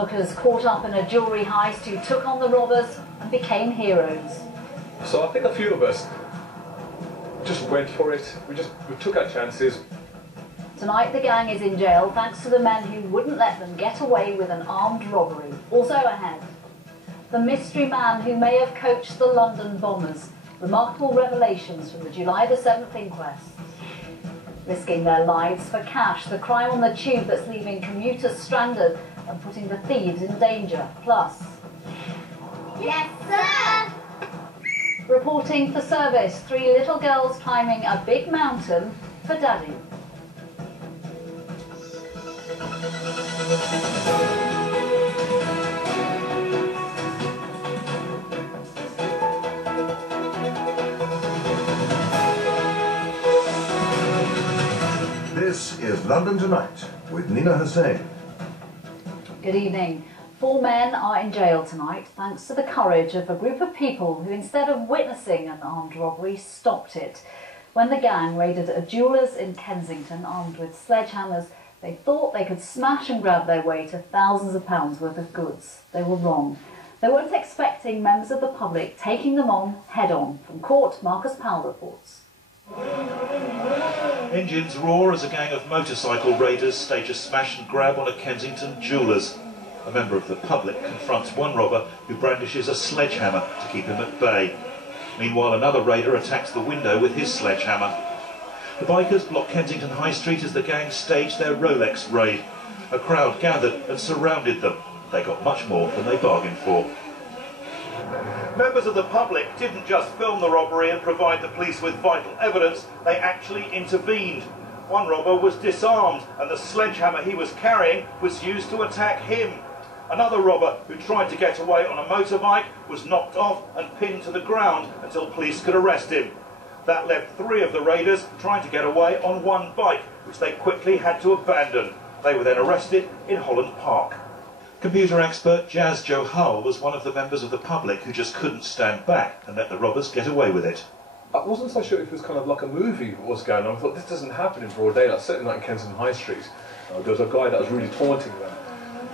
Onlookers caught up in a jewellery heist who took on the robbers and became heroes. So I think a few of us just went for it. We took our chances. Tonight the gang is in jail thanks to the men who wouldn't let them get away with an armed robbery. Also ahead, the mystery man who may have coached the London bombers. Remarkable revelations from the July the 7th inquest. Risking their lives for cash, the crime on the tube that's leaving commuters stranded and putting the thieves in danger. Plus, yes, sir! Reporting for service, 3 little girls climbing a big mountain for Daddy. This is London Tonight with Nina Hussain. Good evening. 4 men are in jail tonight thanks to the courage of a group of people who, instead of witnessing an armed robbery, stopped it. When the gang raided a jeweller's in Kensington armed with sledgehammers, they thought they could smash and grab their way to thousands of pounds worth of goods. They were wrong. They weren't expecting members of the public taking them on head-on. From court, Marcus Powell reports. Engines roar as a gang of motorcycle raiders stage a smash and grab on a Kensington jeweller's. A member of the public confronts one robber who brandishes a sledgehammer to keep him at bay. Meanwhile, another raider attacks the window with his sledgehammer. The bikers block Kensington High Street as the gang stage their Rolex raid. A crowd gathered and surrounded them. They got much more than they bargained for. Members of the public didn't just film the robbery and provide the police with vital evidence, they actually intervened. One robber was disarmed and the sledgehammer he was carrying was used to attack him. Another robber who tried to get away on a motorbike was knocked off and pinned to the ground until police could arrest him. That left 3 of the raiders trying to get away on one bike, which they quickly had to abandon. They were then arrested in Holland Park. Computer expert Jazz Joe Hull was one of the members of the public who just couldn't stand back and let the robbers get away with it. I wasn't so sure if it was kind of like a movie what was going on. I thought this doesn't happen in broad daylight, certainly not in Kensington High Street. There was a guy that was really taunting them.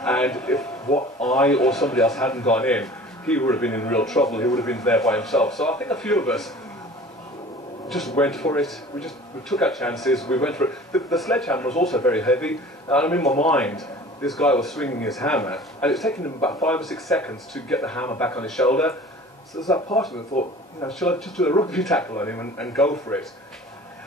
And if I or somebody else hadn't gone in, he would have been in real trouble. He would have been there by himself. So I think a few of us just went for it. We took our chances. We went for it. The sledgehammer was also very heavy. And in my mind, this guy was swinging his hammer, and it was taking him about 5 or 6 seconds to get the hammer back on his shoulder. So there's that part of me that thought, you know, shall I just do a rugby tackle on him and go for it?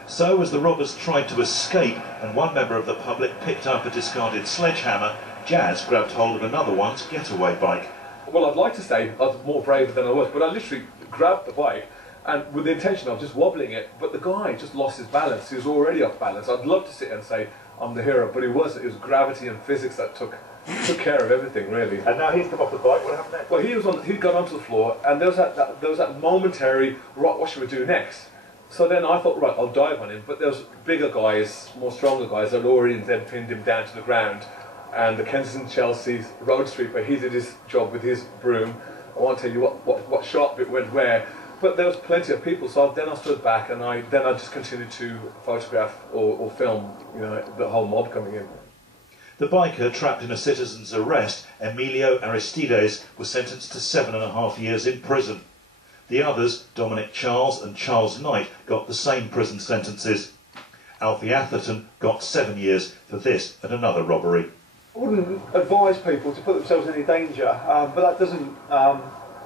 So as the robbers tried to escape and one member of the public picked up a discarded sledgehammer, Jazz grabbed hold of another one's getaway bike. Well, I'd like to say I was more brave than I was, but I literally grabbed the bike and with the intention of just wobbling it, but the guy just lost his balance. He was already off balance. I'd love to sit and say I'm the hero, but it was gravity and physics that took care of everything, really. And now he's come off the bike. What happened next? Well, he'd gone onto the floor, and there was that momentary, right, what should we do next? So then I thought, right, I'll dive on him, but there was bigger guys, more stronger guys that had already then pinned him down to the ground. And the Kensington Chelsea road sweeper, he did his job with his broom. I won't tell you what sharp bit went where, but there was plenty of people, so then I stood back and I just continued to photograph or film, you know, the whole mob coming in. The biker trapped in a citizen's arrest, Emilio Aristides, was sentenced to 7.5 years in prison. The others, Dominic Charles and Charles Knight, got the same prison sentences. Alfie Atherton got 7 years for this and another robbery. I wouldn't advise people to put themselves in any danger, but that doesn't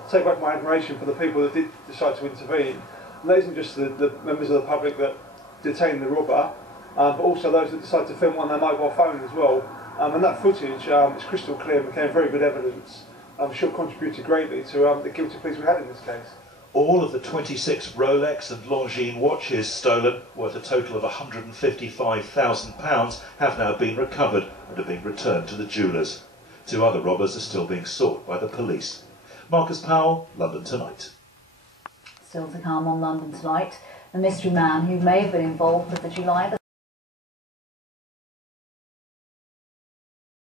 take away from my admiration for the people that did decide to intervene. And that isn't just the members of the public that detained the robber, but also those that decided to film on their mobile phone as well. And that footage is crystal clear and became very good evidence. I'm sure contributed greatly to the guilty pleas we had in this case. All of the 26 Rolex and Longines watches stolen, worth a total of £155,000, have now been recovered and are being returned to the jewellers. 2 other robbers are still being sought by the police. Marcus Powell, London Tonight. Still to come on London Tonight, the mystery man who may have been involved with the July the